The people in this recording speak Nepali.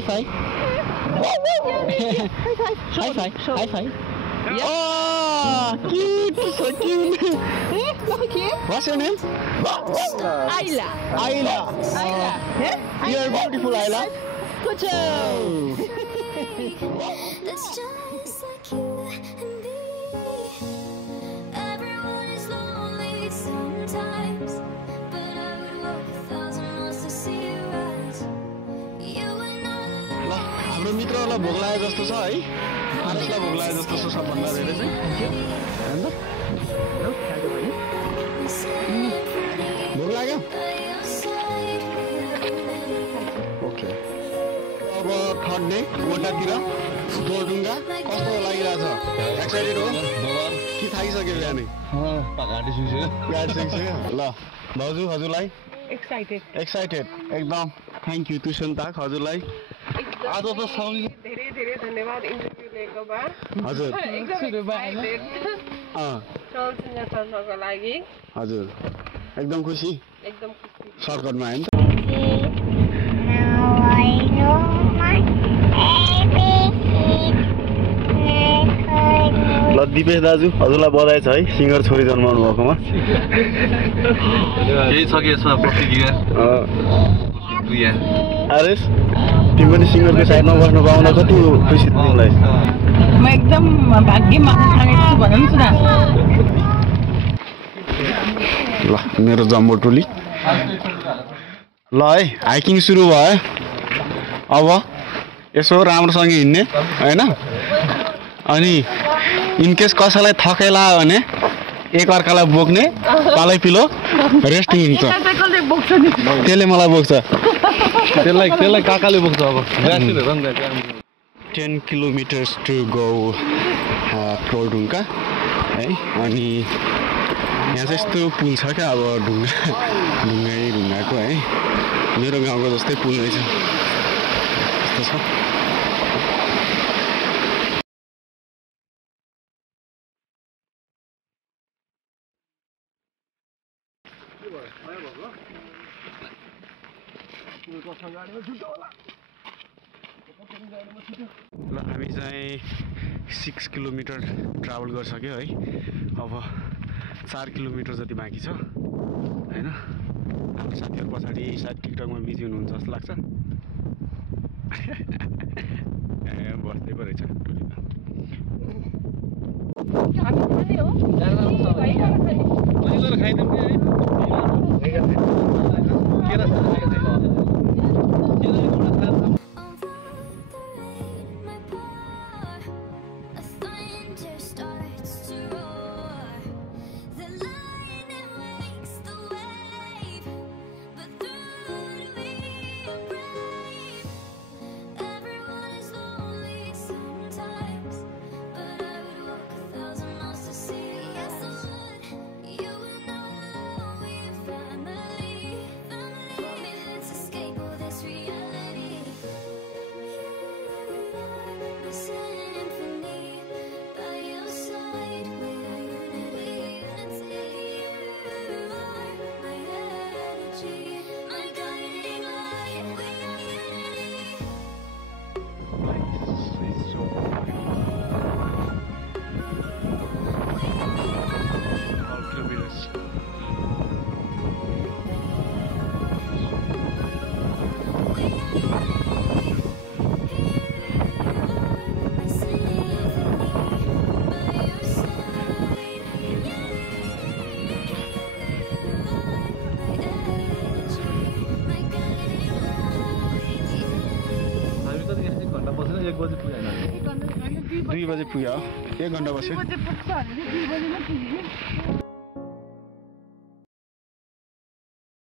High five. High five. High five. Oh, cute. So cute. What's your name? Ayla. Ayla. Ayla. You are beautiful, Ayla. Good job. That's just like you and me. Everyone is lonely sometimes, but I would walk 1,000 miles to see you rise. You and I. ल हाम्रो मित्रहरूलाई भोग लागे जस्तो छ है आरसलाई भोग लागे जस्तो छ सबभन्दा धेरै चाहिँ भोग लाग्यो ओके अब थर्ड डे गोटातिर गोलडुङ्गा कस्तो लागिरहेछ एक्साइटेड हो कि थाकिसक्यो बिहानै घाँटी सुक्यो गाडी सक्यो ल भाउजू हजुरलाई एक्साइटेड एकदम थ्याङ्क यू तुसन ताक हजुरलाई आज त साउली धेरै धेरै धन्यवाद इन्टरभ्यु लिएकोमा हजुर चलचित्रको लागि हजुर एकदम खुसी एकदम खुसी सर्टकटमा आयो नि त ल दिपेश दाजु हजुरलाई बधाई छ है सिङ्गर छोरी जन्माउनु भएकोमा केही छ कि यसमा प्रतिक्रिया आरेस तिमी पनि सिङ्गरको साइडमा बस्नु पाउन कति खुसी तिमीलाई म एकदम भाग्यमा थालेको छु भनौँ न ल मेरो जम्बो टोली ल है हाइकिङ सुरु भयो अब यसो राम्रोसँग हिँड्ने होइन अनि इनकेस कसैलाई थकेला भने एकअर्कालाई बोक्ने पालै पिलो रेस्टिङ हुन्छ त्यसले मलाई बोक्छ त्यसलाई काकाले बोक्छ अब 10 kilometers to go गोलडुङ्गा है अनि यहाँ चाहिँ यस्तो पुल छ क्या अब ढुङ्गाको है मेरो गाउँको जस्तै पुल रहेछ यस्तो छ ल हामी चाहिँ 6 किलोमिटर ट्राभल गरिसक्यो है अब 4 किलोमिटर जति बाँकी छ हैन हाम्रो साथीहरु पछाडी सायद टिकटकमा बिजी हुनुहुन्छ जस्तो लाग्छ ए बस्दै पो रहेछ टोली बजे पुग्यो 2 बजे पुग्यो 1 घण्टा बस्यो